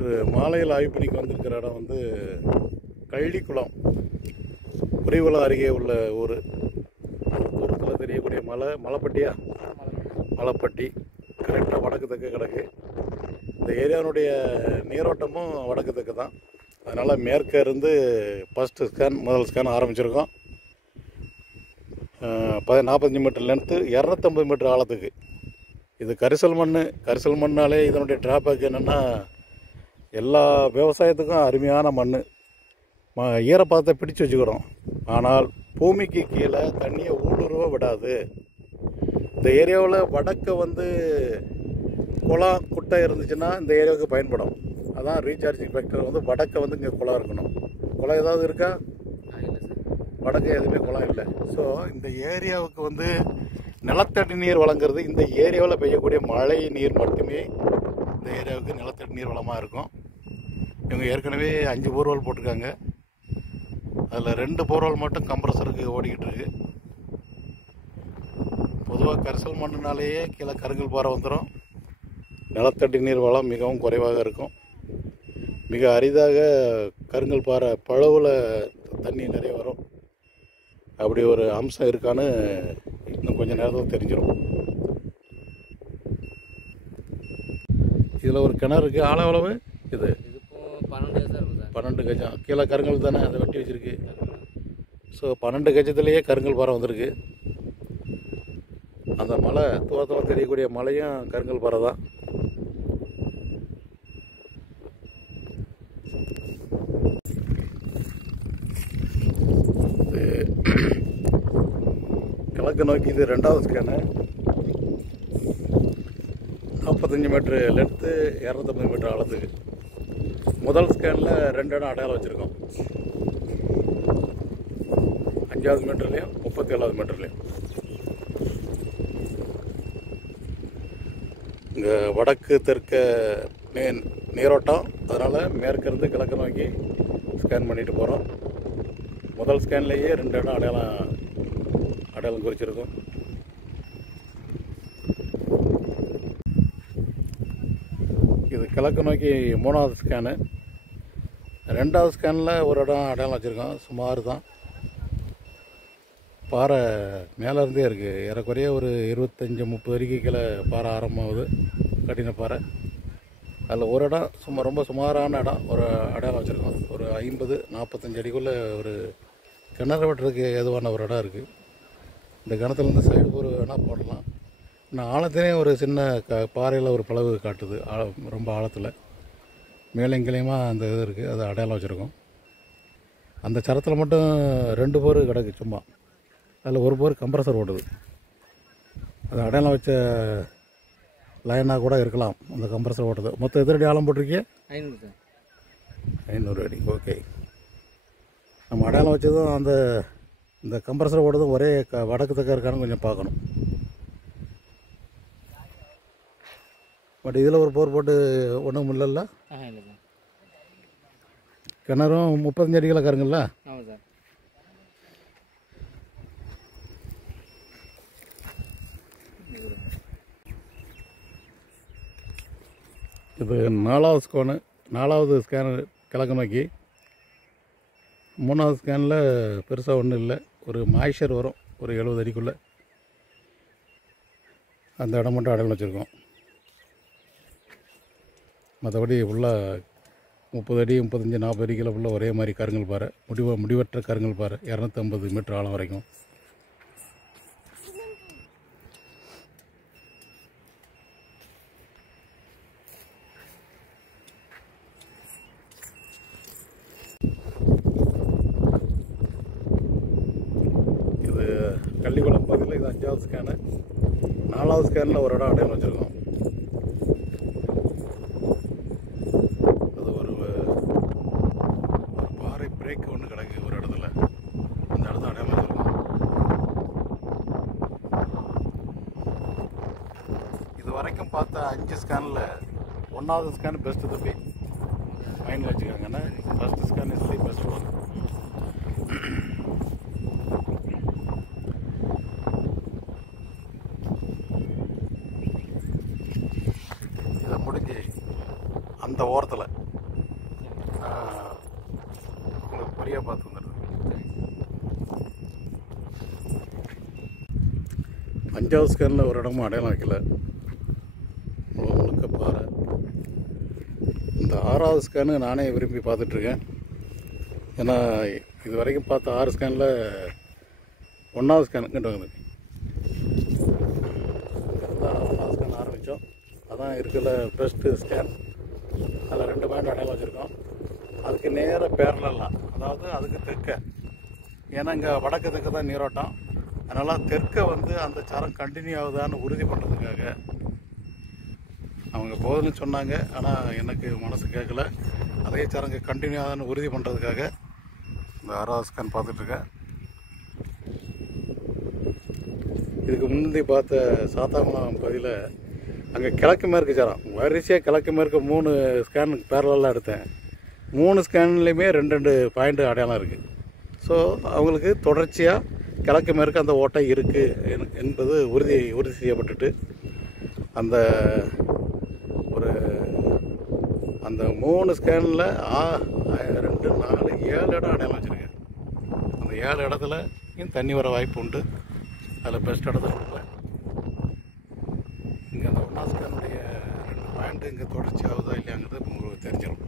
இன்று மாலையில் ஆய்வு பணிக்கு வந்திருக்கிற இடம் வந்து கள்ளிக்குளம், புரிவலம் அருகே உள்ள ஊர். தூரத்தில் தெரியக்கூடிய மலைப்பட்டியா, மலைப்பட்டி கரெக்டாக வடக்கு தெற்கு கிடக்கு. இந்த ஏரியாவுடைய நீரோட்டமும் வடக்கு தெற்கு தான். அதனால் மேற்கே இருந்து முதல் ஸ்கேன் ஆரம்பிச்சிருக்கோம். 45 மீட்டர் லென்த்து, 250 மீட்டர் ஆழத்துக்கு. இது கரிசல் மண்ணாலே இதனுடைய டிராபேக் என்னென்னா, எல்லா விவசாயத்துக்கும் அருமையான மண். ஈரப்பதத்தை பிடிச்சு வச்சுக்கிறோம். ஆனால் பூமிக்கு கீழே தண்ணியை ஊடுருவ விடாது. இந்த ஏரியாவில் வடக்க வந்து குளம் குட்டை இருந்துச்சுன்னா இந்த ஏரியாவுக்கு பயன்படும். அதான் ரீசார்ஜிங் ஃபேக்டர் வந்து வடக்க வந்து இங்கே குளம் இருக்கணும். குளம் ஏதாவது இருக்கா? வடக்க எதுவுமே குளம் இல்லை. ஸோ இந்த ஏரியாவுக்கு வந்து நிலத்தடி நீர் வழங்குறது இந்த ஏரியாவில் பெய்யக்கூடிய மழை நீர் மட்டுமே இந்த ஏரியாவுக்கு நிலத்தடி நீர் வளமாக இருக்கும். இவங்க ஏற்கனவே 5 போர்வெல் போட்டிருக்காங்க. அதில் 2 போர்வெல் மட்டும் கம்ப்ரஸருக்கு ஓடிக்கிட்டு இருக்கு. பொதுவாக கரிசல் மண்ணுனாலேயே கீழே கருங்கல் பாறை வந்துடும். நிலத்தடி நீர் வளம் மிகவும் குறைவாக இருக்கும். மிக அரிதாக கருங்கல் பாறை பழவில் தண்ணி நிறைய வரும். அப்படி ஒரு அம்சம் இருக்கான்னு இன்னும் கொஞ்சம் நேரத்தில் தெரிஞ்சிடும். இதில் ஒரு கிணறு இருக்குது. ஆழ அளவு இது 12 கஜம். கீழே கருங்கல் தானே அதை வெட்டி வச்சுருக்கு. ஸோ 12 கஜத்துலேயே கருங்கல் பாறை வந்திருக்கு. அந்த மலை தூரத்தில் தெரியக்கூடிய மலையும் கருங்கல் பாறை தான். கிழக்கு நோக்கி இது 2வது ஸ்கேனு. 45 மீட்ரு லென்த்து, 250 மீட்டர் ஆழத்துக்கு. முதல் ஸ்கேனில் 2 இடம் அடையாளம் வச்சுருக்கோம். 5வது மீட்டர்லேயும் 37வது மீட்டர்லேயும். இங்கே வடக்கு தெற்கு நீரோட்டம், அதனால் மேற்கிருந்து கிழக்கு நோக்கி ஸ்கேன் பண்ணிட்டு போகிறோம். முதல் ஸ்கேன்லேயே 2 இடம் அடையாளம் குறிச்சிருக்கும். இது கிழக்கு நோக்கி 3வது ஸ்கேனு. 2வது ஸ்கேனில் ஒரு இடம் அடையாளம் வச்சுருக்கோம். சுமார் தான். பாறை மேலே இருந்தே இருக்குது. ஏறக்குறைய ஒரு 25-30 வரைக்கும் கீழே பாறை ஆரம்பமாகுது. கடின பாறை. அதில் ஒரு இடம் ரொம்ப சுமாரான இடம் ஒரு அடையாளம் வச்சுருக்கோம். ஒரு 50-45 அடிக்குள்ளே ஒரு கிணறு வெட்டுறதுக்கு ஏதுவான ஒரு இடம் இருக்குது. இந்த கிணத்துலேருந்து சைடு ஒரு வேணால் போடலாம். நான் ஆழத்திலே ஒரு சின்ன பாறையில் ஒரு பிளவு காட்டுது. ரொம்ப ஆழத்தில் மேலெங்கிலையுமாக அந்த இது இருக்குது. அது அடையாளம் வச்சுருக்கோம். அந்த சரத்தில் மட்டும் 2 போர் கிடக்கு சும்மா. அதில் ஒரு போர் கம்ப்ரஸர் ஓடுது. அது அடையாளம் வச்ச லைனாக கூட இருக்கலாம். அந்த கம்ப்ரஸர் ஓட்டுது. மொத்தம் எத்தனை அடி ஆழம் போட்டிருக்கீங்க? 500 அடி. ஓகே. நம்ம அடையாளம் வச்சதும் இந்த கம்ப்ரஸர் ஓடுறதும் ஒரே வடக்கு தெற்க இருக்கான்னு கொஞ்சம் பார்க்கணும். பட் இதில் ஒரு போர் போட்டு ஒன்றும் இல்லைல்ல. கிணறும் 35 அடிகளை கருங்கல்ல. இது 4வது ஸ்கேனர் கிழக்கு நோக்கி. 3வது ஸ்கேனில் பெருசாக ஒன்றும் இல்லை. ஒரு மாய்ச்சர் வரும் ஒரு 70 அடிக்குள்ளே. அந்த இடம் மட்டும் அடையாளம் வச்சுருக்கோம். மற்றபடி ஃபுல்லாக 30 அடி 35-40 அடிக்குள்ள ஃபுல்லாக ஒரே மாதிரி கருங்கல் பாறை. முடிவற்ற கருங்கல் பாறை. 250 மீட்டர் ஆழம் வரைக்கும். கள்ளிக்குளம் பகுதியில் இது 5வது ஸ்கேனு. 4வது ஸ்கேனில் ஒரு இடம் அடையாளம் வச்சுருக்கோம். அது ஒரு பாறை பிரேக் ஒன்று கிடக்கு ஒரு இடத்துல. அந்த இடத்த அடையாளம் வச்சுருக்கோம். இது வரைக்கும் பார்த்த 5 ஸ்கேனில் 1வது ஸ்கேன் பெஸ்ட்டு தப்பி மைண்டில் வச்சுக்காங்கன்னா, first scan is the best one. இதை முடிஞ்சு அந்த ஓரத்தில் உங்களுக்கு பொரியாக பார்த்து வந்துடுது. 5வது ஸ்கேனில் ஒரு இடமும் அடையாளம் வைக்கல, முழுக்க பாறை. இந்த 6வது ஸ்கேனு நானே விரும்பி பார்த்துட்ருக்கேன். ஏன்னா இது வரைக்கும் பார்த்த 6 ஸ்கேனில் 1வது ஸ்கேன் கிட்ட வந்து 1வது ஸ்கேன் ஆரம்பித்தோம். அதான் இருக்கிற பெஸ்ட்டு ஸ்கேன். அதில் 2 பாயிண்ட் அடையாளம் வச்சுருக்கோம். அதுக்கு நேர பேரலாம், அதாவது அதுக்கு தெற்க. ஏன்னா இங்கே வடக்கு தெற்க தான் நீரோட்டம். அதனால் தெற்க வந்து அந்த சரம் கண்டினியூ ஆகுதான்னு உறுதி பண்ணுறதுக்காக அவங்க போதுன்னு சொன்னாங்க. ஆனால் எனக்கு மனசு கேட்கல. அதே சரங்க கண்டினியூ ஆகுதான்னு உறுதி பண்ணுறதுக்காக இந்த 6வது ஸ்கேன் பார்த்துட்ருக்கேன். இதுக்கு முந்தி பார்த்த சாத்தாங்குளம் பகுதியில் அங்கே கிழக்கு மேற்கு சரம் வரிசையாக கிழக்கு மேற்கு 3 ஸ்கேன் பேரலாக எடுத்தேன். 3 ஸ்கேன்லேயுமே 2 பாயிண்ட் அடையாளம் இருக்குது. ஸோ அவங்களுக்கு தொடர்ச்சியாக கிழக்கு மேற்கு அந்த ஓட்டை இருக்குது என்பது உறுதி செய்யப்பட்டுட்டு அந்த ஒரு அந்த 3 ஸ்கேனில் 2, 4, 7 இடம் அடையாளம் வச்சுருக்கேன். அந்த 7 இடத்துல தண்ணி வர வாய்ப்பு உண்டு. அதில் பெஸ்ட் இடத்த கொடுப்பேன். இங்கே அந்த 1வது ஸ்கேனுடைய 2 பாயிண்ட்டு இங்கே தொடர்ச்சி ஆகுதா இல்லையாங்கிறது உங்களுக்கு தெரிஞ்சிடும்.